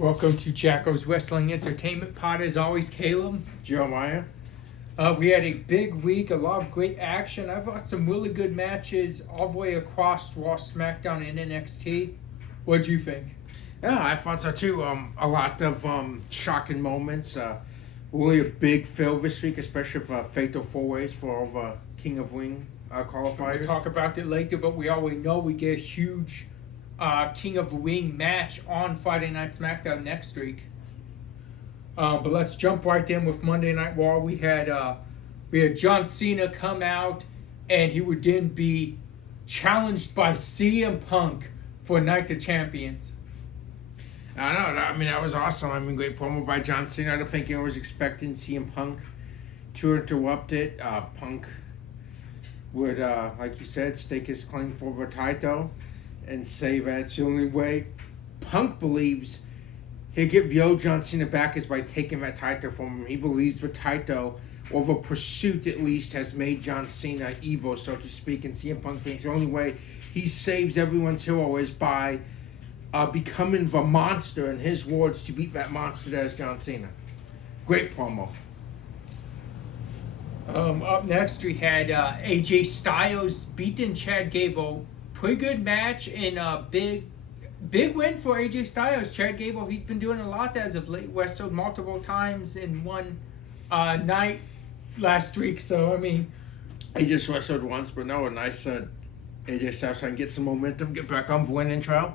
Welcome to Jackal's Wrestling Entertainment Pod. As always, Caleb. Jeremiah. We had a big week, a lot of great action. I've got some really good matches all the way across Raw, SmackDown, and NXT. What'd you think? Yeah, I thought so too. A lot of shocking moments. Really a big fill this week, especially for Fatal 4-Ways for all the King of Wing qualifiers. We'll talk about it later, but we already know we get a huge King of the Wing match on Friday Night SmackDown next week. But let's jump right in with Monday Night Raw. We had John Cena come out, and he would then be challenged by CM Punk for Night of Champions. I know. I mean, that was awesome. I mean, great promo by John Cena. I don't think anyone was expecting CM Punk to interrupt it. Punk would, like you said, stake his claim for the title and say that's the only way Punk believes he'll get the old John Cena back is by taking that title from him. He believes the title, or the pursuit at least, has made John Cena evil, so to speak. And CM Punk thinks the only way he saves everyone's hero is by becoming the monster, in his words, to beat that monster that is John Cena. Great promo. Up next, we had AJ Styles beating Chad Gable. Pretty good match and a big win for AJ Styles. Chad Gable, he's been doing a lot as of late. Wrestled multiple times in one night last week. So, I mean... He just wrestled once, but no, a nice AJ Styles trying to get some momentum, get back on the winning trail.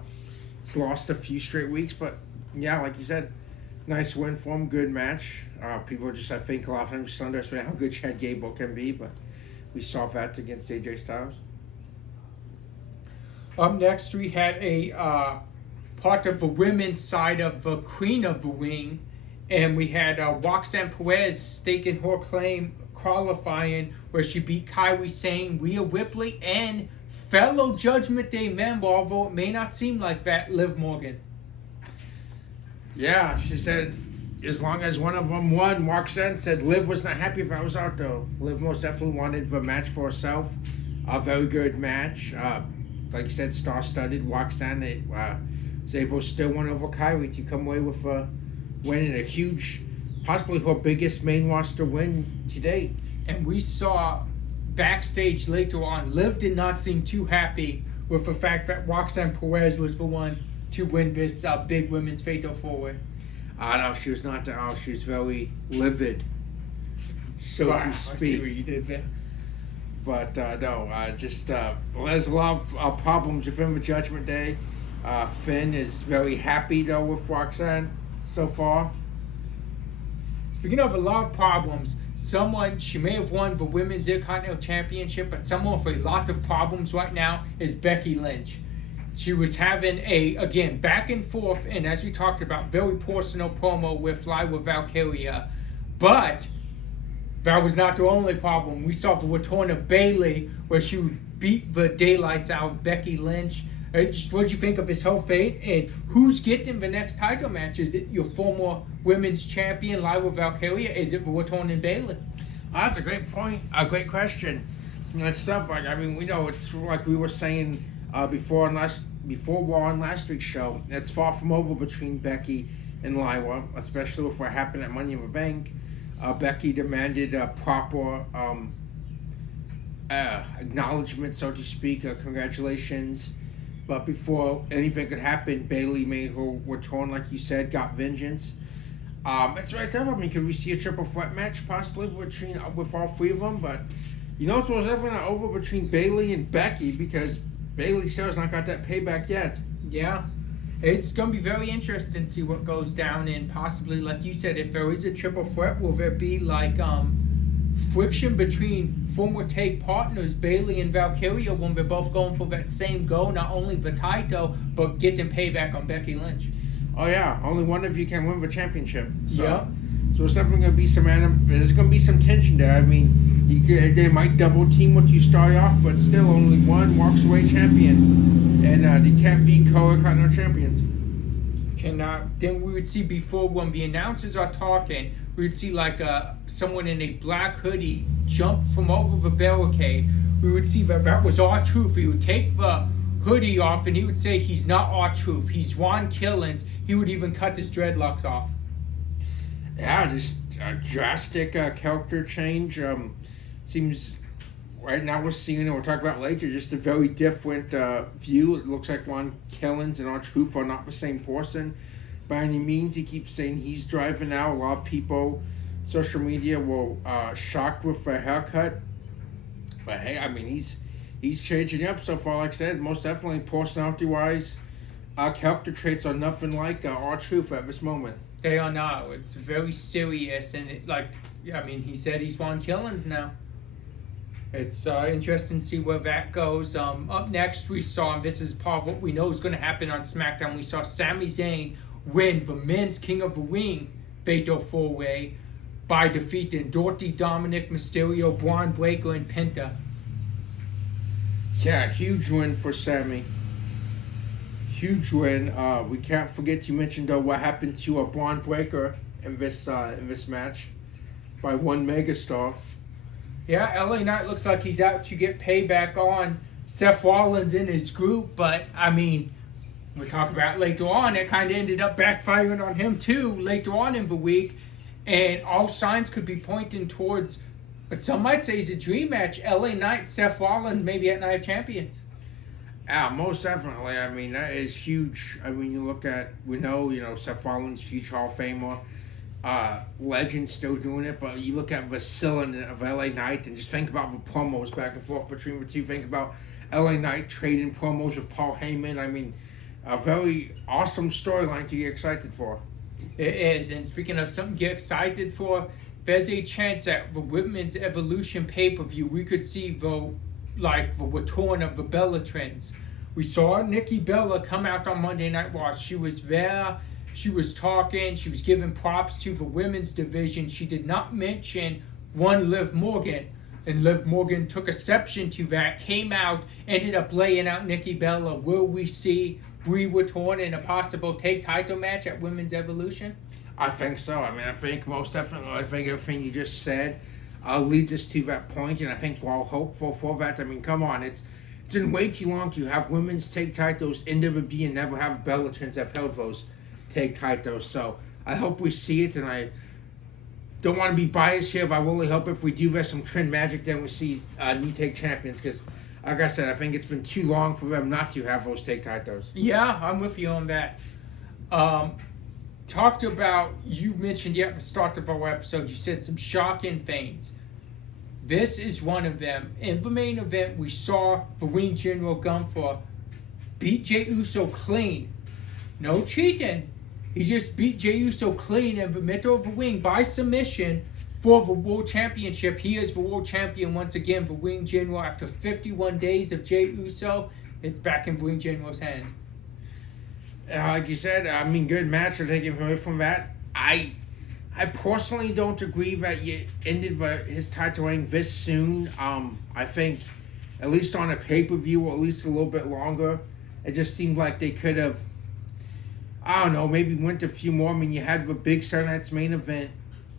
He's lost a few straight weeks, but yeah, like you said, nice win for him, good match. People just, I think, a lot of times just underestimate how good Chad Gable can be, but we saw that against AJ Styles. Up next, we had a part of the women's side of the Queen of the Wing, and we had Roxanne Perez staking her claim qualifying, where she beat Kairi Sane, Rhea Ripley, and fellow Judgment Day member, although it may not seem like that, Liv Morgan. Yeah, she said as long as one of them won, Roxanne said Liv was not happy if I was out, though. Liv most definitely wanted the match for herself. A very good match. Like you said, star-studded. Roxanne was able to still win over Kairi to come away with a win and a huge, possibly her biggest main roster win to date. And we saw backstage later on, Liv did not seem too happy with the fact that Roxanne Perez was the one to win this big women's fatal four-way. No, she was not. She was very livid, so to speak. I see what you did there. But there's a lot of problems within the Judgment Day. Finn is very happy, though, with Roxanne so far. Speaking of a lot of problems, she may have won the Women's Intercontinental Championship, but someone with a lot of problems right now is Becky Lynch. She was having again, back and forth, and as we talked about, very personal promo with Lyra Valkyria. But that was not the only problem. We saw the return of Bayley, where she would beat the daylights out of Becky Lynch. Just what do you think of this whole fate, and who's getting the next title match? Is it your former women's champion, Lyra Valkyria? Is it the returning Bayley? That's a great point. A great question. It's stuff like, I mean, we know it's like we were saying before War on last week's show. It's far from over between Becky and Lyra, especially with what happened at Money in the Bank. Becky demanded a proper acknowledgement, so to speak, congratulations. But before anything could happen, Bayley made her return, like you said, got vengeance. It's right there. I mean, could we see a triple threat match possibly with all three of them? But you know, it was definitely not over between Bayley and Becky, because Bayley still has not got that payback yet. Yeah. It's going to be very interesting to see what goes down, and possibly, like you said, if there is a triple threat, will there be like friction between former tag partners Bayley and Valkyria when they're both going for that same goal, not only the title, but getting payback on Becky Lynch? Oh yeah, only one of you can win the championship. So, yeah. So it's definitely going to be there's going to be some tension there. I mean, they might double team what you start off, but still only one walks away champion, and they can't be co-continental champions. Then we would see, before, when the announcers are talking, we would see like someone in a black hoodie jump from over the barricade. We would see that was our truth. We would take the hoodie off and he would say he's not R-Truth, he's Ron Killens. He would even cut his dreadlocks off. Yeah, just a drastic character change. Seems right now we're seeing, and we'll talk about later, just a very different view. It looks like Ron Killens and R-Truth are not the same person by any means. He keeps saying he's driving now. A lot of people, social media, were shocked with the haircut. But hey, I mean, he's changing up so far. Like I said, most definitely personality-wise, character traits are nothing like R-Truth at this moment. They are not. It's very serious, and he said he's Ron Killens now. It's interesting to see where that goes. Up next, we saw, and this is part of what we know is going to happen on SmackDown, we saw Sami Zayn win the Men's King of the Ring Fatal 4-Way by defeating Dorothy, Dominic, Mysterio, Braun Breaker, and Penta. Yeah, huge win for Sami. Huge win. We can't forget to mention though what happened to Braun Breaker in this match by one megastar. Yeah, LA Knight looks like he's out to get payback on Seth Rollins in his group, but I mean, we'll talk about it later on. It kind of ended up backfiring on him too later on in the week, and all signs could be pointing towards what some might say is a dream match: LA Knight, Seth Rollins, maybe at Night of Champions. Yeah, most definitely. I mean, that is huge. I mean, you look at, we know, Seth Rollins, future Hall of Famer, legend, still doing it, but you look at the cylinder of LA Knight and just think about the promos back and forth between the two. Think about LA Knight trading promos with Paul Heyman. I mean, a very awesome storyline to get excited for. It is, and speaking of something to get excited for, there's a chance that the Women's Evolution pay-per-view, we could see the return of the Bella Twins. We saw Nikki Bella come out on Monday Night Raw. She was there. She was talking. She was giving props to the women's division. She did not mention one Liv Morgan. And Liv Morgan took exception to that, came out, ended up laying out Nikki Bella. Will we see Brie return in a possible take title match at Women's Evolution? I think so. I mean, I think most definitely, I think everything you just said leads us to that point, and I think we're all hopeful for that. I mean, come on, it's been way too long to have women's take titles in WWE and never have Bella Twins have held those take titles. So I hope we see it, and I don't want to be biased here, but I really hope if we do get some trend magic, then we see new take champions, because like I said, I think it's been too long for them not to have those take titles. Yeah, I'm with you on that. Talked about, you mentioned at the start of our episode, you said some shocking things. This is one of them. In the main event, we saw the Ring General Gunther beat Jey Uso clean. No cheating. He just beat Jey Uso clean in the middle of the ring by submission for the World Championship. He is the World Champion once again, the Ring General. After 51 days of Jey Uso, it's back in the Ring General's hand. Like you said, I mean, good match. We're taking away from that. I personally don't agree that you ended his title reign this soon. I think, at least on a pay-per-view, or at least a little bit longer, it just seemed like they could have, I don't know, maybe went a few more. I mean, you had the big Saturday Night's main event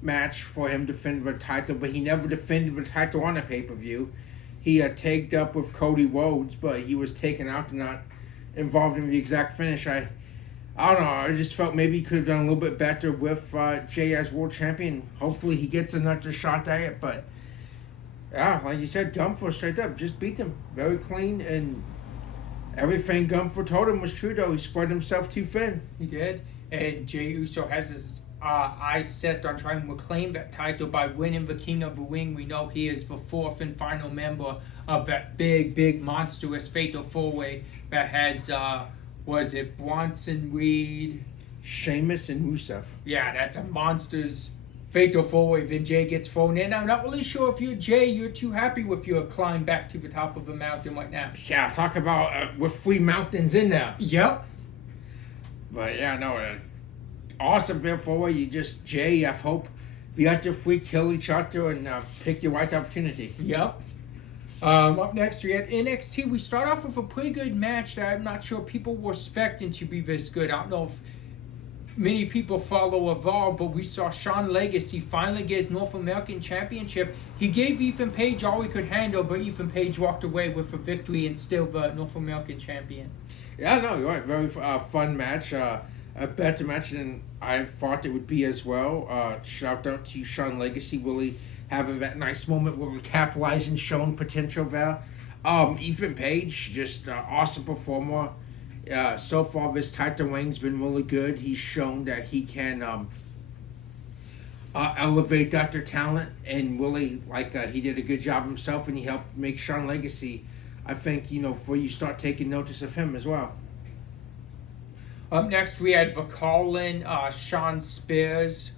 match for him to defend the title, but he never defended the title on a pay-per-view. He tagged up with Cody Rhodes, but he was taken out and not involved in the exact finish. I don't know. I just felt maybe he could have done a little bit better with Jey as world champion. Hopefully he gets another shot at it. But, yeah, like you said, Gunther straight up just beat him. Very clean. And everything Gunther told him was true, though. He spread himself too thin. He did. And Jey Uso has his eyes set on trying to reclaim that title by winning the King of the Ring. We know he is the fourth and final member of that big, monstrous Fatal 4-Way that has... was it Bronson Reed, Sheamus, and Rusev? Yeah, that's a monster's Fatal 4-Way. Then Jey gets thrown in. I'm not really sure if you're Jey, you're too happy with your climb back to the top of a mountain right now. Yeah, talk about with 3 mountains in there. Yep. But yeah, no, awesome Fatal 4-Way. You just, Jey, I hope you got to free kill each other and pick your right opportunity. Yep. Up next, we had NXT. We start off with a pretty good match that I'm not sure people were expecting to be this good. I don't know if many people follow Evolve, but we saw Sean Legacy finally get his North American Championship. He gave Ethan Page all he could handle, but Ethan Page walked away with a victory and still the North American champion. Yeah, no, you're right. Very fun match. A better match than I thought it would be as well. Shout out to Sean Legacy, really having that nice moment where we're capitalizing, showing potential there. Ethan Page, just awesome performer. So far, this title reign's been really good. He's shown that he can elevate Dr. Talent, and really, he did a good job himself, and he helped make Sean Legacy. I think, before you start taking notice of him as well. Up next, we had Jacal, Sean Spears.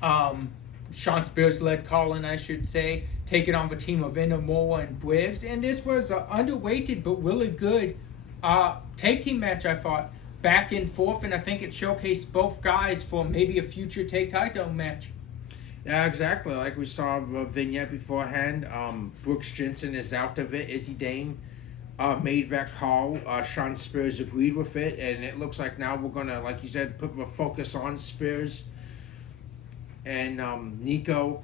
Sean Spears led Colin, I should say, taking on the team of Inamoa and Briggs. And this was an underweighted but really good tag team match, I thought. Back and forth, and I think it showcased both guys for maybe a future tag title match. Yeah, exactly. Like we saw a vignette beforehand. Brooks Jensen is out of it. Izzy Dame made that call. Sean Spears agreed with it, and it looks like now we're gonna, like you said, put the focus on Spears and Nico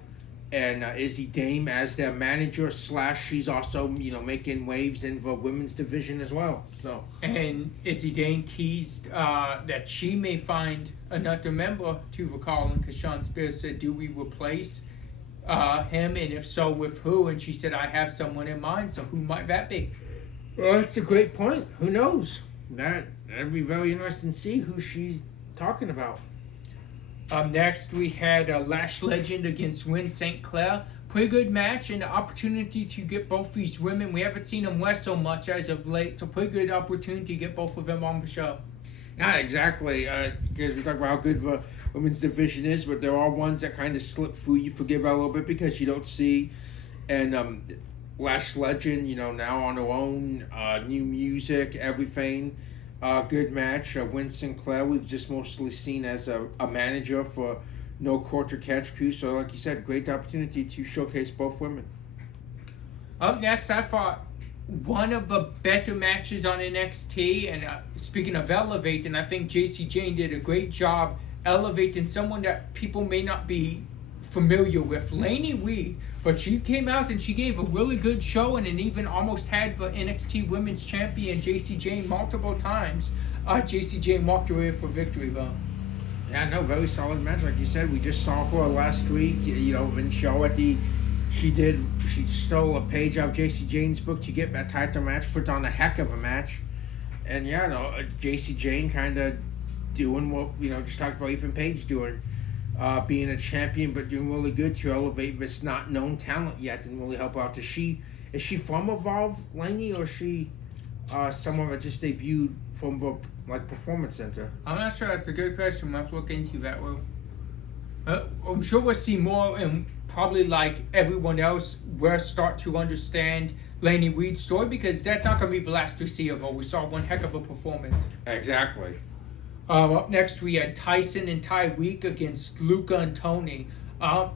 and Izzy Dame as their manager / she's also making waves in the women's division as well. So and Izzy Dame teased that she may find another member to the Colin, because Sean Spears said, "Do we replace him, and if so, with who?" And she said, "I have someone in mind. So who might that be?" Well, that's a great point. Who knows? That'd be very interesting to see who she's talking about. Next, we had Lash Legend against Win St. Clair. Pretty good match, and the opportunity to get both these women. We haven't seen them wrestle much as of late, so pretty good opportunity to get both of them on the show. Yeah, exactly. Because we talk about how good the women's division is, but there are ones that kind of slip through. You forgive a little bit because you don't see. And Lash Legend, now on her own, new music, everything. Good match. Win Sinclair, we've just mostly seen as a manager for No Quarter Catch Crew. So, like you said, great opportunity to showcase both women. Up next, I thought one of the better matches on NXT. And speaking of elevating, I think JC Jane did a great job elevating someone that people may not be familiar with, Lainey Reed. But she came out and she gave a really good showing, and even almost had the NXT Women's Champion JC Jane multiple times. JC Jane walked away for victory, though. Yeah, no, very solid match. Like you said, we just saw her last week. In Charlotte, she stole a page out of JC Jane's book to get that title match, put on a heck of a match. And yeah, JC Jane kind of doing what, just talked about Ethan Page doing. Being a champion, but doing really good to elevate this not known talent yet and really help out. Is she from Evolve, Lainey, or is she someone that just debuted from the Performance Center? I'm not sure. That's a good question. We'll have to look into that. I'm sure we'll see more, and probably like everyone else, we'll start to understand Lainey Reed's story, because that's not going to be the last we see of her. We saw one heck of a performance. Exactly. Up next, we had Tyson and Tyreek against Luca and Tony. I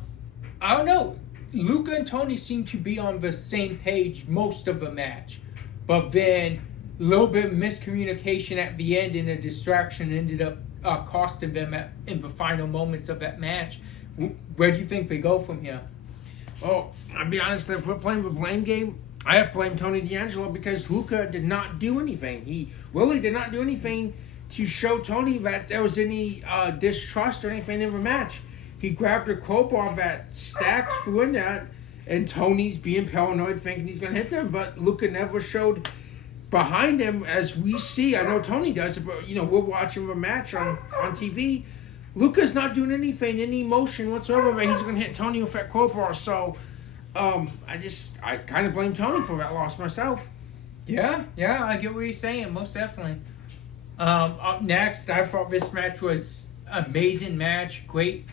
don't know. Luca and Tony seem to be on the same page most of the match. But then a little bit of miscommunication at the end, and a distraction ended up costing them in the final moments of that match. Where do you think they go from here? Oh, I'll be honest, if we're playing the blame game, I have to blame Tony D'Angelo, because Luca did not do anything. He really did not do anything to show Tony that there was any distrust or anything in the match. He grabbed a crowbar that Stacks threw in there, and Tony's being paranoid, thinking he's going to hit them, but Luca never showed behind him, as we see. I know Tony does it, but we're watching the match on TV. Luca's not doing anything, any motion whatsoever, but he's going to hit Tony with that crowbar. So I kind of blame Tony for that loss myself. Yeah, I get what you're saying, most definitely. Up next, I thought this match was amazing match. Great,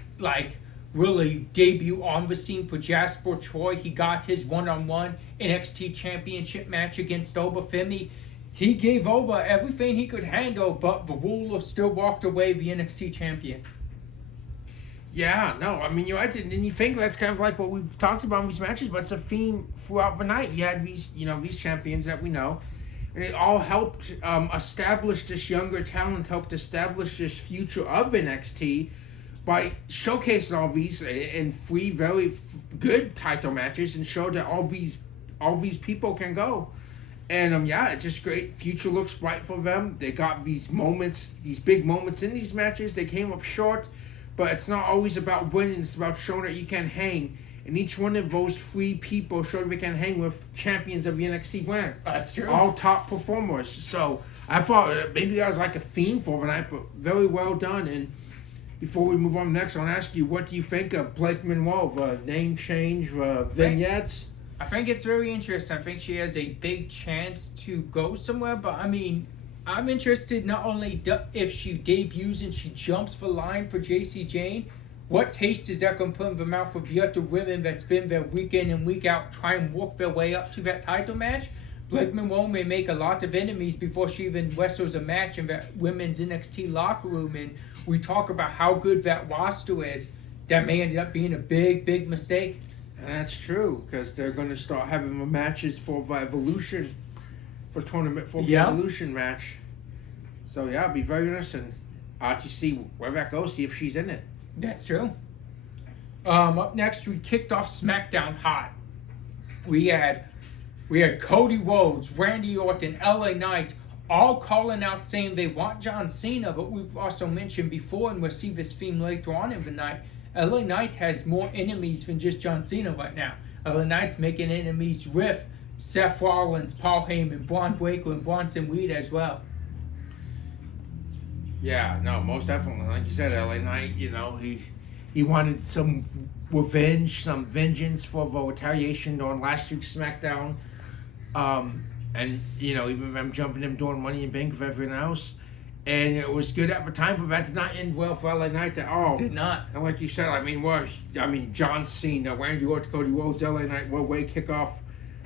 really debut on the scene for Jasper Troy. He got his one-on-one NXT Championship match against Oba Femi. He gave Oba everything he could handle, but the Ruler still walked away the NXT Champion. Yeah, no, I mean, and you think that's kind of like what we've talked about in these matches, but it's a theme throughout the night. You had these champions that we know, and it all helped establish this younger talent, helped establish this future of NXT by showcasing all these in three very good title matches and show that all these people can go. And yeah, it's just great. Future looks bright for them. They got these moments, these big moments in these matches. They came up short, but it's not always about winning. It's about showing that you can hang. And each one of those three people showed they can hang with champions of the NXT brand. That's true. All top performers. So I thought maybe that was like a theme for the night, but very well done. And before we move on next, I want to ask you, what do you think of Blake Monroe, the name change, vignettes? I think it's very interesting. I think she has a big chance to go somewhere, but I mean, I'm interested not only if she debuts and she jumps for line for JC Jane, what taste is that going to put in the mouth of the other women that's been there week in and week out, try and work their way up to that title match? Blake Monroe may make a lot of enemies before she even wrestles a match in that women's NXT locker room, and we talk about how good that roster is. That may end up being a big, big mistake. That's true, because they're going to start having matches for the Evolution, the Evolution match. So yeah, it'll be very interesting to see where that goes, see if she's in it. That's true. Up next, we kicked off SmackDown hot. We had Cody Rhodes, Randy Orton, LA Knight, all calling out saying they want John Cena, but we've also mentioned before, and we'll see this theme later on in the night, LA Knight has more enemies than just John Cena right now. LA Knight's making enemies with Seth Rollins, Paul Heyman, Braun Breaker, and Bronson Reed as well. Yeah, no, most definitely. Like you said, LA Knight, he wanted some revenge, some vengeance for the retaliation on last week's SmackDown. And, even them jumping him doing Money in Bank with everyone else. And it was good at the time, but that did not end well for LA Knight at all. Did not. And like you said, John Cena, Randy Orton, Cody Rhodes, LA Knight, what way kick off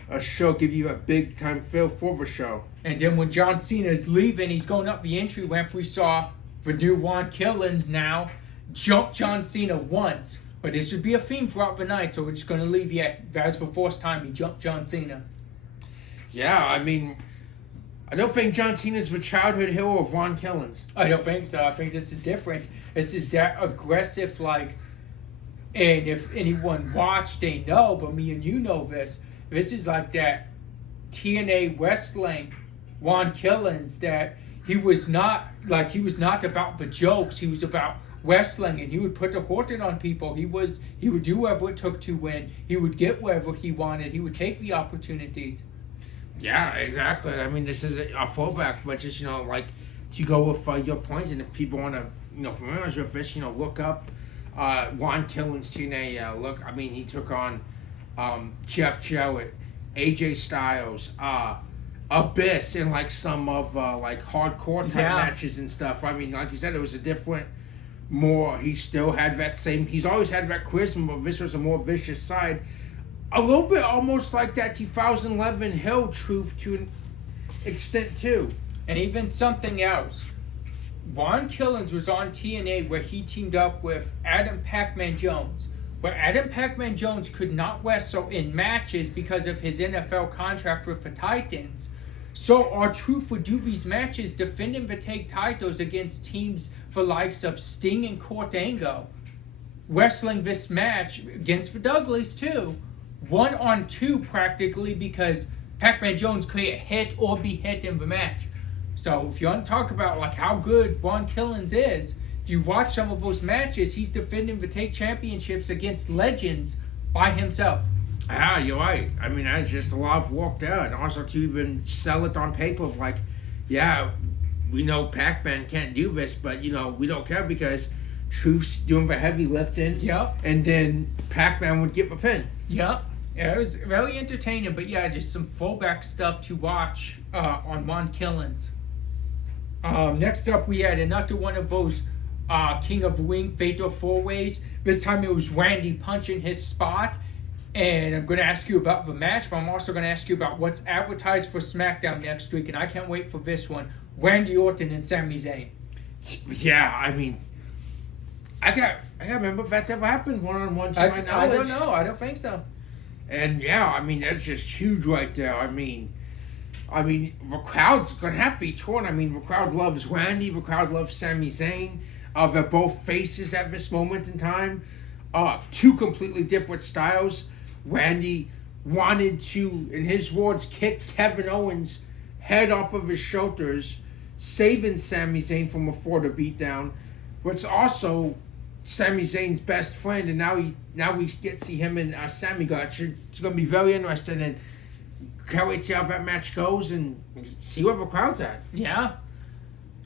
a show, give you a big time feel for the show. And then when John Cena's leaving, he's going up the entry ramp. We saw the new Juan Killens now jump John Cena once. But this would be a theme throughout the night, so we're just going to leave yet. That was the first time he jumped John Cena. Yeah, I don't think John Cena's the childhood hero of Ron Killens. I don't think so. I think this is different. This is that aggressive, and if anyone watched, they know, but me and you know this. This is like that TNA wrestling Ron Killens, that he was not about the jokes. He was about wrestling, and he would put the hurting on people. He would do whatever it took to win. He would get wherever he wanted. He would take the opportunities. Yeah, exactly. This is a fallback, but just, to go with your point, and if people want to, familiarize with this, look up Juan Killens TNA. He took on Jeff Jarrett, AJ Styles, Abyss in some of hardcore type matches and stuff. Like you said, it was a different, he still had that same, he's always had that charisma, but this was a more vicious side. A little bit almost like that 2011 Hell Truth to an extent too. And even something else. Juan Killens was on TNA where he teamed up with Adam Pac-Man Jones. Where Adam Pac-Man Jones could not wrestle in matches because of his NFL contract with the Titans. So R-Truth would do these matches defending the tag titles against teams the likes of Sting and Kurt Angle. Wrestling this match against the Dudleys too. 1-on-2 practically, because Pac-Man Jones couldn't hit or be hit in the match. So if you want to talk about how good Juan Killens is, if you watch some of those matches, he's defending the tag championships against legends by himself. Ah, you're right. That's just a lot of work there, and also to even sell it on paper of we know Pac-Man can't do this, but we don't care because Truth's doing the heavy lifting. Yep. And then Pac-Man would get the pin. Yep. Yeah, it was very entertaining, but yeah, just some fullback stuff to watch on Juan Killens. Next up, we had another one of those King of the Ring Fatal 4-Ways. This time it was Randy punching his spot. And I'm going to ask you about the match, but I'm also going to ask you about what's advertised for SmackDown next week, and I can't wait for this one. Randy Orton and Sami Zayn. Yeah, I can't remember if that's ever happened one-on-one to my knowledge. I don't know. I don't think so. And yeah, that's just huge right there. I mean, the crowd's gonna have to be torn. I mean, the crowd loves Randy. The crowd loves Sami Zayn. They're both faces at this moment in time. Two completely different styles. Randy wanted to, in his words, kick Kevin Owens' head off of his shoulders, saving Sami Zayn from a further beatdown. Which also Sami Zayn's best friend, and now we get to see him and Sami go. It's going to be very interesting, and can't wait to see how that match goes and see where the crowd's at. Yeah.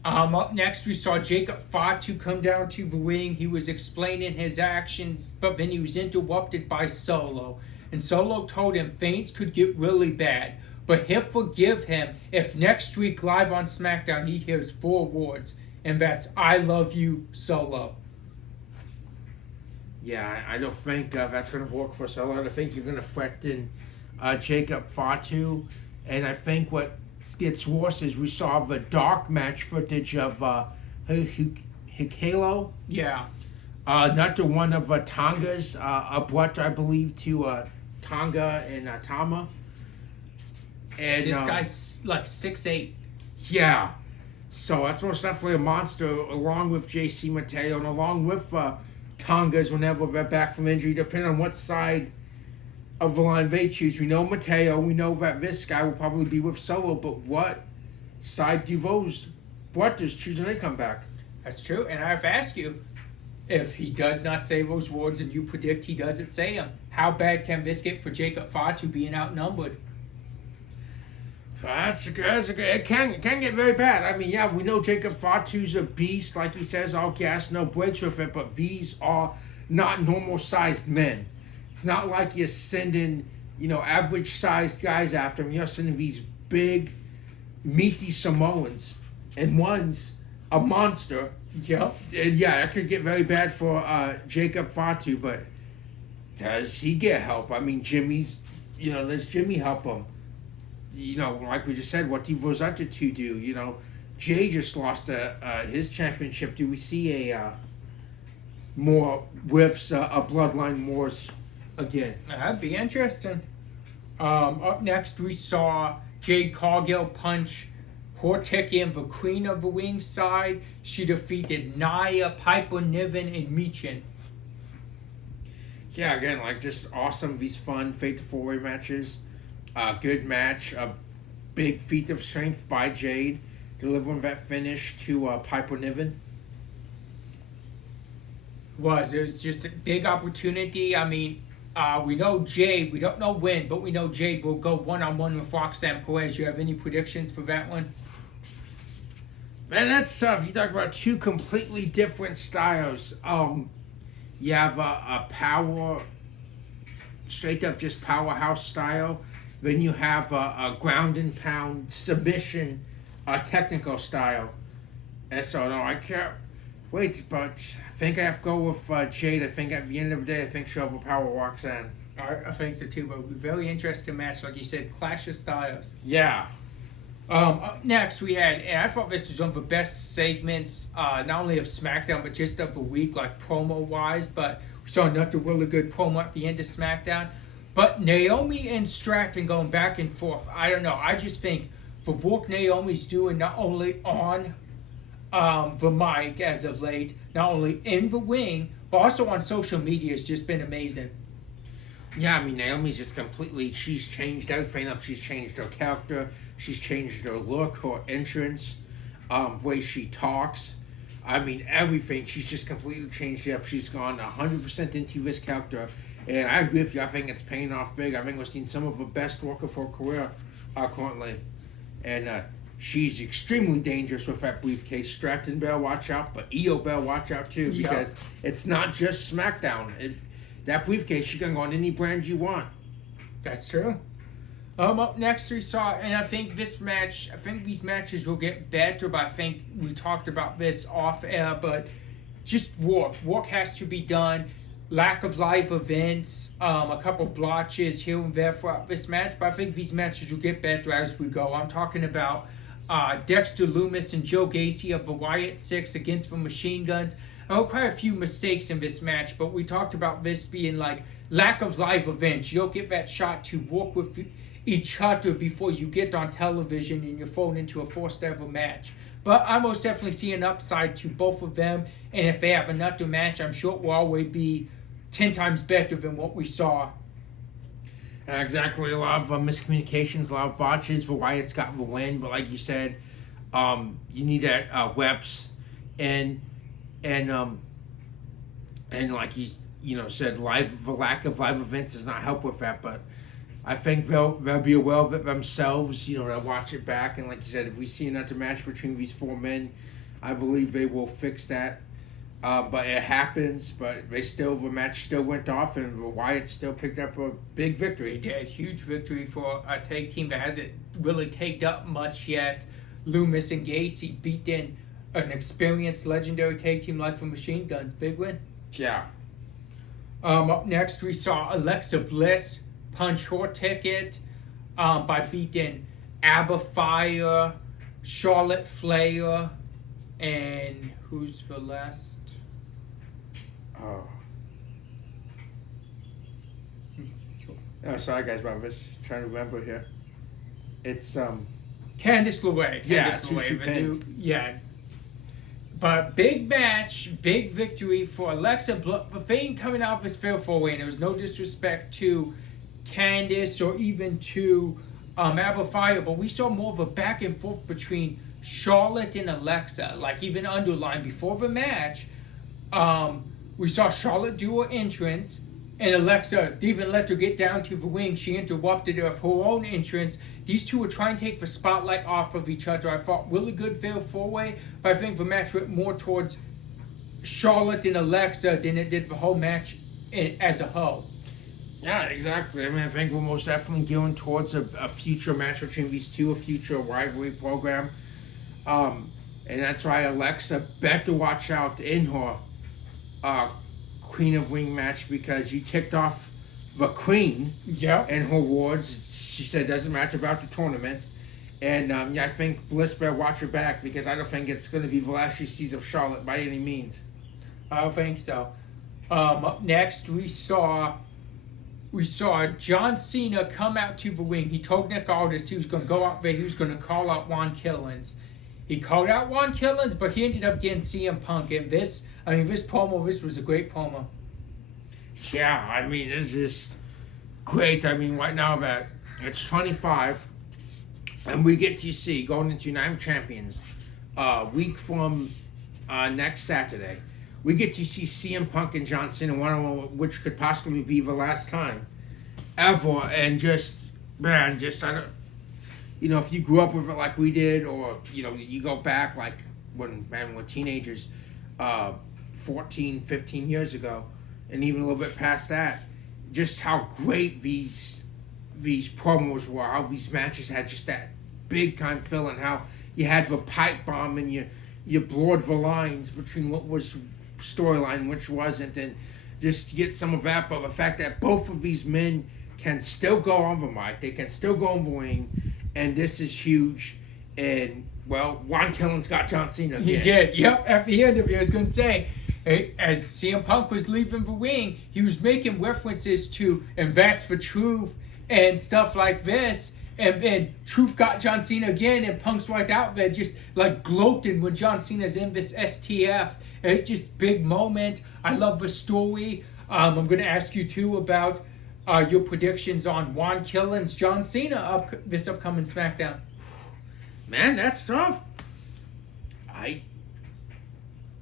Up next, we saw Jacob Fatu come down to the ring. He was explaining his actions, but then he was interrupted by Solo. And Solo told him things could get really bad, but he'll forgive him if next week live on SmackDown he hears 4 words, and that's "I love you, Solo." Yeah, I don't think that's going to work for Solo. I think you're going to threaten Jacob Fatu, and I think what gets worse is we saw the dark match footage of Hikalo. Yeah. Not the one of Tonga's abrupt, I believe, to Tonga and Tama. And This guy's like 6'8". yeah, so that's most definitely a monster, along with JC Mateo and along with Tonga's whenever they're back from injury, depending on what side of the line they choose. We know Mateo, we know that this guy will probably be with Solo, but what side do those brothers choose when they come back? That's true, and I have to ask you, if he does not say those words and you predict he doesn't say them, how bad can this get for Jacob Fatu being outnumbered? That's good. It can get very bad. I mean, yeah, we know Jacob Fatu's a beast, like he says, all gas, no breaks with it, but these are not normal-sized men. It's not like you're sending, average-sized guys after him. You're sending these big, meaty Samoans, and one's a monster. Yep. And yeah, that could get very bad for Jacob Fatu, but does he get help? I mean, does Jimmy help him? Like we just said, what did Rosetta 2 do? Jay just lost his championship. Do we see a more whiffs of Bloodline Wars again? That'd be interesting. Up next, we saw Jade Cargill punch Horteki, the Queen of the Wing side. She defeated Nia, Piper Niven, and Michin. Yeah, again, just awesome. These fun Fate to 4-way matches. Good match. A big feat of strength by Jade, delivering that finish to Piper Niven. It was just a big opportunity. I mean, we know Jade, we don't know when, but we know Jade will go one-on-one with Roxanne Perez. You have any predictions for that one? Man, that's tough. You talk about two completely different styles. You have a power, straight up just powerhouse style. Then you have a ground and pound submission, technical style. And so, no, I can't wait, but I think I have to go with Jade. I think at the end of the day, I think she'll overpower Roxanne. I think so too, but it'll be a very interesting match. Like you said, clash of styles. Yeah. Up next, we had, and I thought this was one of the best segments, not only of SmackDown, but just of the week, like promo-wise. But we saw another really good promo at the end of SmackDown. But Naomi and Stratton going back and forth, I don't know. I just think the work Naomi's doing, not only on the mic as of late, not only in the ring, but also on social media, has just been amazing. Yeah, I mean, Naomi's just she's changed everything up. She's changed her character. She's changed her look, her entrance, way she talks. I mean, everything. She's just completely changed it up. She's gone 100% into this character. And I agree with you. I think it's paying off big. I think we've seen some of the best work of her career currently. And she's extremely dangerous with that briefcase. Stratton Bell, watch out. But Io Bell, watch out too. Because it's not just SmackDown. That briefcase, you can go on any brand you want. That's true. Up next we saw, and I think these matches will get better, but I think we talked about this off air, but just work. Work has to be done. Lack of live events, a couple blotches here and there throughout this match, but I think these matches will get better as we go. I'm talking about Dexter Lumis and Joe Gacy of the Wyatt Six against the Machine Guns. There were quite a few mistakes in this match, but we talked about this being like lack of live events. You don't get that shot to work with each other before you get on television and you're thrown into a first ever match. But I most definitely see an upside to both of them, and if they have another match, I'm sure it will always be 10 times better than what we saw. Exactly. A lot of miscommunications, a lot of botches for Wyatt's got the win, but like you said, you need that reps, and like said, the lack of live events does not help with that. But I think they'll be aware of it themselves. They'll watch it back, and like you said, if we see another match between these four men, I believe they will fix that. But it happens. But the match still went off, and Wyatt still picked up a big victory. He did. Huge victory for a tag team that hasn't really taken up much yet. Loomis and Gacy beat in an experienced legendary tag team like the Machine Guns. Big win. Yeah. Up next, we saw Alexa Bliss punch her ticket by beating Abba Fire, Charlotte Flair, and who's the last? Oh, sorry guys, but I'm just trying to remember here. It's Candice LeRae. Yeah, Candice LeRae, yeah. But big match, big victory for Alexa Bliss. The thing coming out of this fair four-way, and there was no disrespect to Candice or even to Abba Fire, but we saw more of a back and forth between Charlotte and Alexa. Like even underlined before the match, we saw Charlotte do her entrance, and Alexa didn't even let her get down to the ring. She interrupted her with her own entrance. These two were trying to take the spotlight off of each other. I thought really good fair four-way, but I think the match went more towards Charlotte and Alexa than it did the whole match as a whole. Yeah, exactly. I mean, I think we're most definitely gearing towards a future match between these two, a future rivalry program. And that's why Alexa better watch out in her Queen of Ring match, because you ticked off the Queen and her awards. She said it doesn't matter about the tournament. And I think Bliss better watch her back, because I don't think it's going to be the last she sees of Charlotte by any means. I don't think so. Up next, we saw John Cena come out to the ring. He told Nick Aldis he was going to go out there. He was going to call out Juan Killens. He called out Juan Killens, but he ended up getting CM Punk. And this was a great promo. Yeah, I mean, it's just great. I mean, right now that it's 25, and we get to see going into Night of Champions, week from next Saturday. We get to see CM Punk and John Cena, which could possibly be the last time ever. And I don't, if you grew up with it like we did, or you go back like when we're teenagers, 14, 15 years ago, and even a little bit past that, just how great these promos were, how these matches had just that big time feel, and how you had the pipe bomb and you blurred the lines between what was storyline, which wasn't, and just to get some of that. But the fact that both of these men can still go on the mic, they can still go on the ring, and this is huge. And Juan Killens got John Cena again. He did. Yep. At the end of it, I was going to say, as CM Punk was leaving the ring, he was making references to "and that's the truth" and stuff like this. And then Truth got John Cena again, and Punk's right out there just like gloating when John Cena's in this STF. And it's just big moment. I love the story. I'm going to ask you too about your predictions on Juan Killens, John Cena this upcoming SmackDown. Man, that's tough.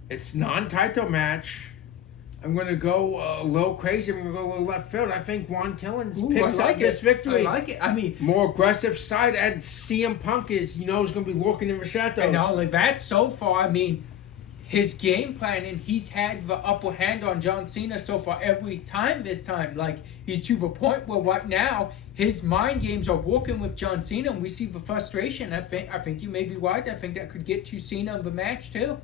It's non-title match. I'm going to go a little crazy. I'm going to go a little left field. I think Juan Killens picks up this victory. I like it. I mean, more aggressive side, and CM Punk is going to be lurking in the shadows. And not only that, so far, I mean, his game planning, he's had the upper hand on John Cena so far every time this time. Like, he's to the point where right now, his mind games are working with John Cena, and we see the frustration. I think you may be right. I think that could get to Cena in the match, too.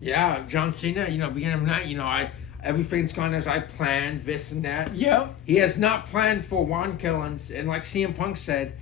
Yeah, John Cena, beginning of the night, everything's gone as I planned, this and that. Yeah. He has not planned for Juan Killens, and like CM Punk said,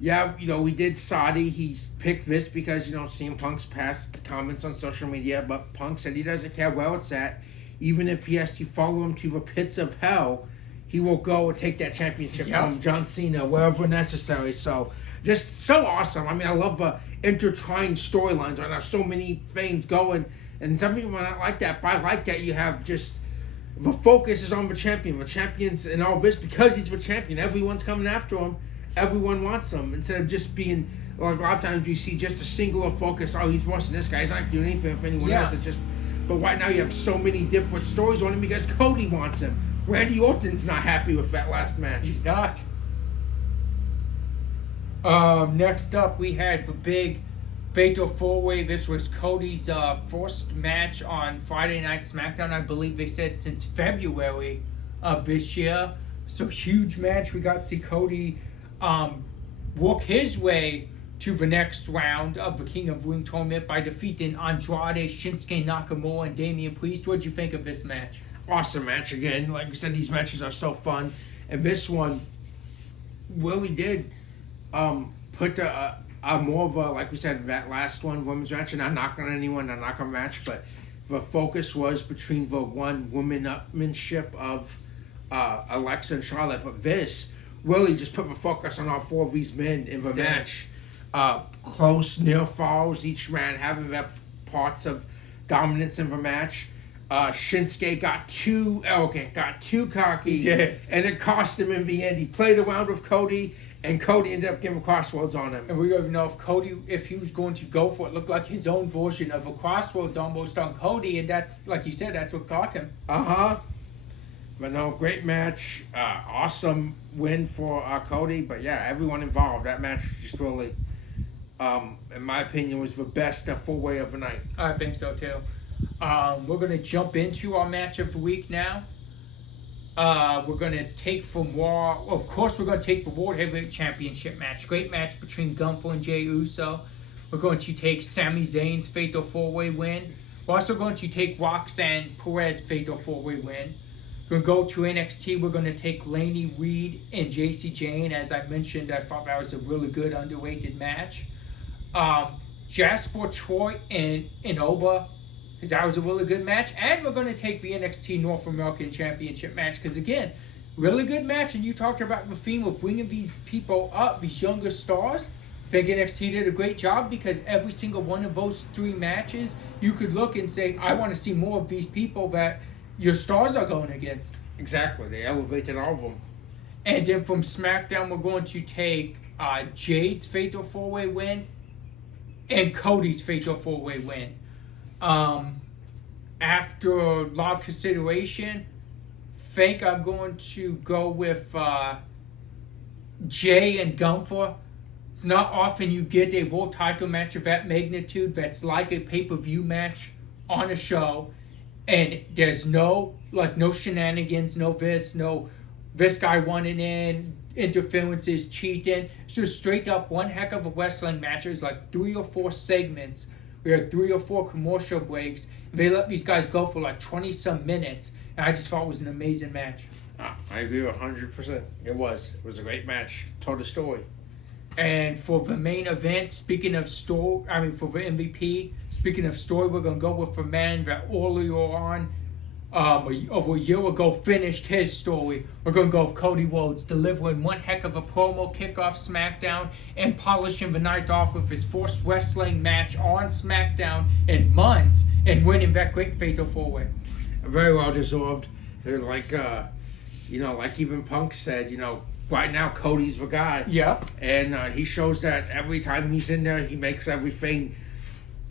we did Saudi. He's picked this because, CM Punk's past comments on social media, but Punk said he doesn't care where it's at. Even if he has to follow him to the pits of hell, he will go and take that championship Yep. from John Cena wherever necessary. So just so awesome. I mean, I love intertwined storylines right now. So many things going, and some people might not like that, but I like that you have just the focus is on the champion. The champion's and all this because he's the champion. Everyone's coming after him. Everyone wants him instead of just being like a lot of times you see just a singular focus. Oh, he's forcing this guy. He's not doing anything for anyone else. It's just. But right now you have so many different stories on him because Cody wants him. Randy Orton's not happy with that last match. He's not. Next up, we had the big Fatal 4-Way. This was Cody's first match on Friday Night SmackDown. I believe they said since February of this year. So huge match. We got to see Cody work his way to the next round of the King of Ring tournament by defeating Andrade, Shinsuke Nakamura, and Damian Priest. What did you think of this match? Awesome match again. Like we said, these matches are so fun. And this one really did put more of a, like we said, that last one, women's match, and not knocking on anyone, not knocking on match, but the focus was between the one woman-upmanship of Alexa and Charlotte. But this really just put the focus on all four of these men in the match. Close, near falls, each man having their parts of dominance in the match. Shinsuke got too arrogant, got too cocky, and it cost him in the end. He played around with Cody, and Cody ended up giving crossroads on him. And we don't even know if Cody, if he was going to go for it, looked like his own version of a crossroads almost on Cody, and that's, like you said, that's what got him. But no, great match. Awesome win for Cody. But yeah, everyone involved. That match just really, in my opinion, was the best 4-way of the night. I think so too. We're going to jump into our match of the week now. We're going to take from Raw. Of course, we're going to take the World Heavyweight Championship match. Great match between Gunther and Jey Uso. We're going to take Sami Zayn's Fatal 4-Way win. We're also going to take Roxanne Perez Fatal 4-Way win. We're going to go to NXT. We're going to take Laney Reed and JC Jane. As I mentioned, I thought that was a really good underrated match. Jasper Troy and Inoba, because that was a really good match. And we're going to take the NXT North American Championship match, because again, really good match. And you talked about the theme of bringing these people up, these younger stars. I think NXT did a great job, because every single one of those 3 matches, you could look and say, I want to see more of these people that your stars are going against. Exactly. They elevated all of them. And then from SmackDown, we're going to take Jade's Fatal 4-Way win and Cody's Fatal 4-Way win. After a lot of consideration, think I'm going to go with Jay and Gunther. It's not often you get a world title match of that magnitude that's like a pay-per-view match on a show. And there's no shenanigans, no this guy running in, interferences, cheating. It's just straight up one heck of a wrestling match. There's like 3 or 4 segments. We had 3 or 4 commercial breaks. They let these guys go for like 20-some minutes. And I just thought it was an amazing match. I agree 100%. It was a great match. Told a story. And for the main event, for the MVP, speaking of story, we're going to go with a man that earlier on, over a year ago, finished his story. We're going to go with Cody Rhodes, delivering one heck of a promo, kickoff SmackDown, and polishing the night off with his first wrestling match on SmackDown in months, and winning that great Fatal 4-Way. Very well deserved. Like even Punk said, right now Cody's the guy. Yeah. And he shows that every time he's in there, he makes everything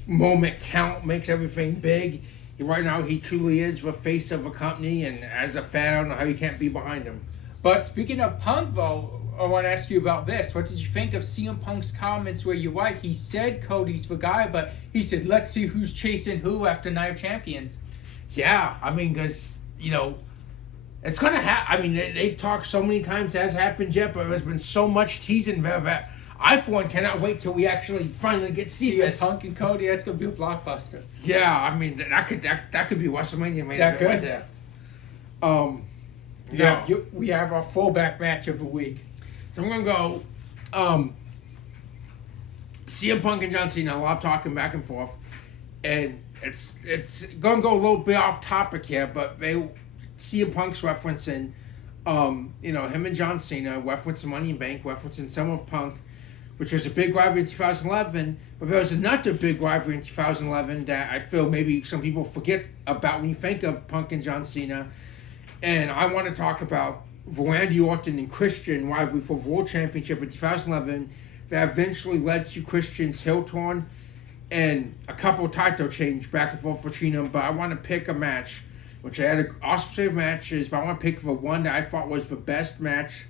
moment count, makes everything big. Right now, he truly is the face of a company, and as a fan, I don't know how you can't be behind him. But speaking of Punk, though, I want to ask you about this. What did you think of CM Punk's comments where you're right, he said Cody's the guy, but he said, let's see who's chasing who after Night of Champions. Yeah, I mean, because, it's going to happen. I mean, they've talked so many times, it has happened yet, but there's been so much teasing there that I, for one, cannot wait till we actually finally get to see this. Punk and Cody, that's going to be a blockbuster. Yeah, I mean, that could be WrestleMania main event right there. We have our fullback match of the week. So I'm going to go CM Punk and John Cena. A lot of talking back and forth. And it's going to go a little bit off topic here, but CM Punk's referencing Him and John Cena, referencing Money in Bank, referencing Summer of Punk, which was a big rivalry in 2011. But there was another big rivalry in 2011 that I feel maybe some people forget about when you think of Punk and John Cena. And I want to talk about the Randy Orton and Christian rivalry for the World Championship in 2011 that eventually led to Christian's heel turn and a couple title change back and forth between them. But I want to pick a match, which I had an awesome set of matches, but I want to pick the one that I thought was the best match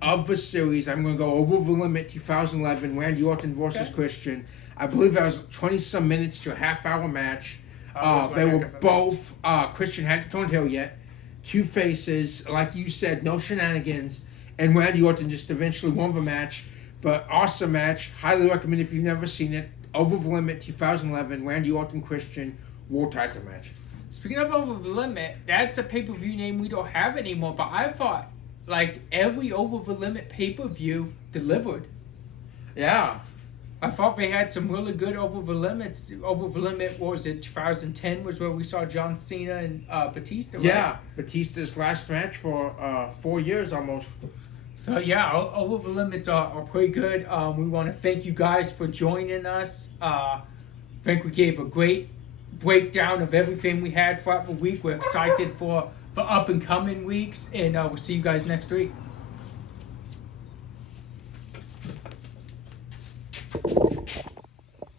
of the series. I'm going to go over the limit 2011, Randy Orton versus Christian. I believe that was 20-some minutes to a half-hour match. They were both, Christian hadn't turned heel yet. Two faces, like you said, no shenanigans. And Randy Orton just eventually won the match. But awesome match. Highly recommend if you've never seen it. Over the Limit 2011, Randy Orton Christian World Title match. Speaking of Over the Limit, that's a pay-per-view name we don't have anymore. But I thought, like, every Over the Limit pay-per-view delivered. Yeah. I thought they had some really good Over the Limits. Over the Limit, what was it, 2010 was where we saw John Cena and Batista, right? Yeah, Batista's last match for 4 years almost. So yeah, Over the Limits are pretty good. We want to thank you guys for joining us. I think we gave a great breakdown of everything we had throughout the week. We're excited for up and coming weeks, and we'll see you guys next week.